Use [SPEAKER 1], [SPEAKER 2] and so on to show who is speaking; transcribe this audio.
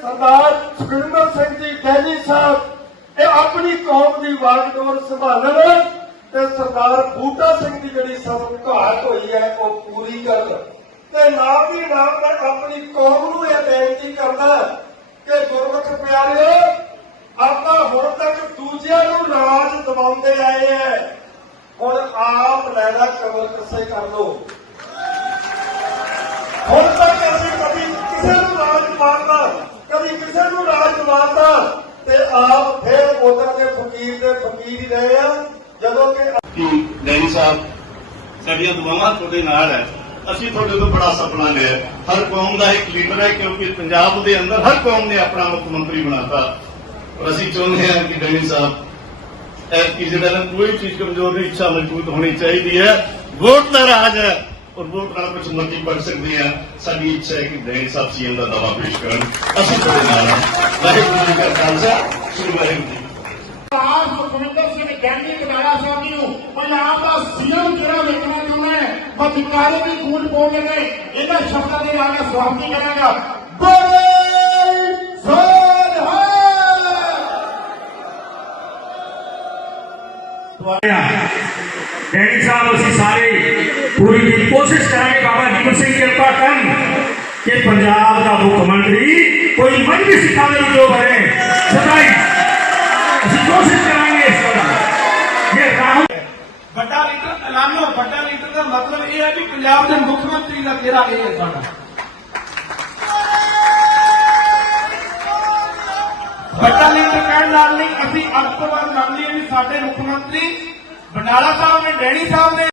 [SPEAKER 1] ਸਰਦਾਰ Sukhinder Singh ji gallery ਸਾਹਿਬ, ਇਹ ਆਪਣੀ ਕੌਮ ਦੀ ਵਾਗਡੋਰ ਸੰਭਾਲਣ ਤੇ ਸਰਦਾਰ ਬੂਟਾ ਸਿੰਘ ਦੀ ਜਿਹੜੀ ਸਾਨੂੰ ਘਾਟ ਹੋਈ ਹੈ, ਉਹ ਪੂਰੀ ਕਰਨ ਤੇ ਨਾਲ ਦੀ ਨਾਲ ਮੈਂ ਆਪਣੀ ਕੌਮ ਨੂੰ ਇਹ ਬੇਨਤੀ ਕਰਦਾ ਕਿ ਗੁਰਮੁਖ ਪਿਆਰਿਓ, ਆਪਾਂ ਹੁਣ ਤੱਕ ਦੂਜਿਆਂ ਨੂੰ ਰਾਜ ਦਵਾਉਂਦੇ ਆਏ ਐ ਹੁਣ ਆਪ ਲੈਣਾ ਕਮਲ ਕਿਸੇ ਕਰ ਲੋ ਹੁਣ ਤੱਕ ਅਸੀਂ ਕਦੀ ਕਿਸੇ ਨੂੰ ਰਾਜ ਮਾਰਦਾ ਕਦੀ ਕਿਸੇ ਨੂੰ ਤੇ ਆਪ ਫਿਰ ਉਧਰ ਦੇ ਫਕੀਰ ਦੇ ਫਕੀਰ ਹੀ ਰਹੇ ਆ। ਜਦੋਂ ਕਿ
[SPEAKER 2] ਕਿ ਡੈਨੀ ਸਾਹਿਬ, ਸਾਡੀਆਂ ਦੁਆਵਾਂ ਤੁਹਾਡੇ ਨਾਲ ਹੈ। ਅਸੀਂ ਤੁਹਾਡੇ ਤੋਂ ਬੜਾ ਸੁਪਨਾ ਲਿਆ ਹਰ ਕੌਮ ਦਾ ਇੱਕ ਲੀਡਰ ਹੈ ਕਿਉਂਕਿ ਪੰਜਾਬ ਦੇ ਅੰਦਰ ਹਰ ਕੌਮ ਨੇ ਆਪਣਾ ਮੁੱਖ ਮੰਤਰੀ ਬਣਾਤਾ। ਔਰ ਅਸੀਂ ਚਾਹੁੰਦੇ ਹਾਂ ਕਿ ਡੈਨੀ ਸਾਹਿਬ ਇਹ ਕਿ ਜਿਹੜਾ ਕੋਈ ਚੀਜ਼ ਕਮਜ਼ੋਰ ਨਹੀਂ ਇੱਛਾ ਮਜ਼ਬੂਤ ਹੋਣੀ ਚਾਹੀਦੀ ਹੈ, ਵੋਟ ਦਾ ਰਾਜ ਹੈ ਔਰ ਵੋਟ ਨਾਲ ਕੁਝ ਮਰਜ਼ੀ ਕਰ ਸਕਦੇ ਆ ਸਾਡੀ ਇੱਛਾ ਹੈ ਕਿ ਡੈਨੀ ਸਾਹਿਬ ਸੀਐਮ ਦਾ ਦਾਵਾ ਪੇਸ਼ ਕਰਨ। ਅਸੀਂ ਤੁਹਾਡੇ ਨਾਲ ਹਾਂ। ਵਾਹਿਗੁਰੂ ਜੀ ਕਾ ਖਾਲਸਾ ਸ੍ਰੀ ਵਾਹਿਗੁਰੂ ਜੀ ਕੀ ਫਤਿਹ।
[SPEAKER 3] ਆਜ ਸੁਖਵਿੰਦਰ ਸਿੰਘ ਗੈਂਦੀ ਕਨਾੜਾ ਸਾਹਿਬ ਜੀ ਨੂੰ ਪੰਜਾਬ ਦਾ ਸੀਐਮ ਜਿਹੜਾ ਵੇਖਣਾ ਚਾਹੁੰਦਾ ਹੈ ਮੈਂ ਵਿਕਾਰੇ ਵੀ ਗੂੰਜ ਬੋਲਦੇ ਨੇ ਇਹਨਾਂ ਸ਼ਬਦਾਂ ਦੇ ਨਾਲ ਮੈਂ ਸਵਾਗਤ ਕਰਾਂਗਾ ਬੋਲੇ ਸੋਨ
[SPEAKER 4] ਡੈਡੀ ਸਾਹਿਬ ਅਸੀਂ ਸਾਰੇ ਪੂਰੀ ਦੀ ਕੋਸ਼ਿਸ਼ ਕਰਾਂਗੇ ਬਾਬਾ ਜੀਵਨ ਸਿੰਘ ਕਿਰਪਾ ਕਰਨ ਕਿ ਪੰਜਾਬ ਦਾ ਮੁੱਖ ਮੰਤਰੀ ਕੋਈ ਮਜਬੀ ਸਿੱਖਾਂ ਦੇ ਜੋ ਬਣੇ ਸਦਾਈ, ਅਸੀਂ ਕਰਾਂਗੇ ਇਸ ਤਰ੍ਹਾਂ ਇਹ
[SPEAKER 5] ਵੱਡਾ ਲੀਡਰ ਐਲਾਨੋ, ਵੱਡਾ ਲੀਡਰ ਦਾ ਮਤਲਬ ਇਹ ਹੈ ਵੀ ਪੰਜਾਬ ਦੇ ਮੁੱਖ ਮੰਤਰੀ ਦਾ ਤੇਰਾ ਇਹ ਹੈ ਸਾਡਾ ਵੱਡਾ ਲੀਡਰ ਕਹਿਣ ਨਾਲ ਨਹੀਂ, ਅਸੀਂ ਅੱਜ ਤੋਂ ਬਾਅਦ ਮੰਨ ਲਈਏ ਵੀ ਸਾਡੇ ਮੁੱਖ ਮੰਤਰੀ ਬੰਡਾਲਾ ਸਾਹਿਬ ਨੇ, ਡੈਣੀ ਸਾਹਿਬ ਨੇ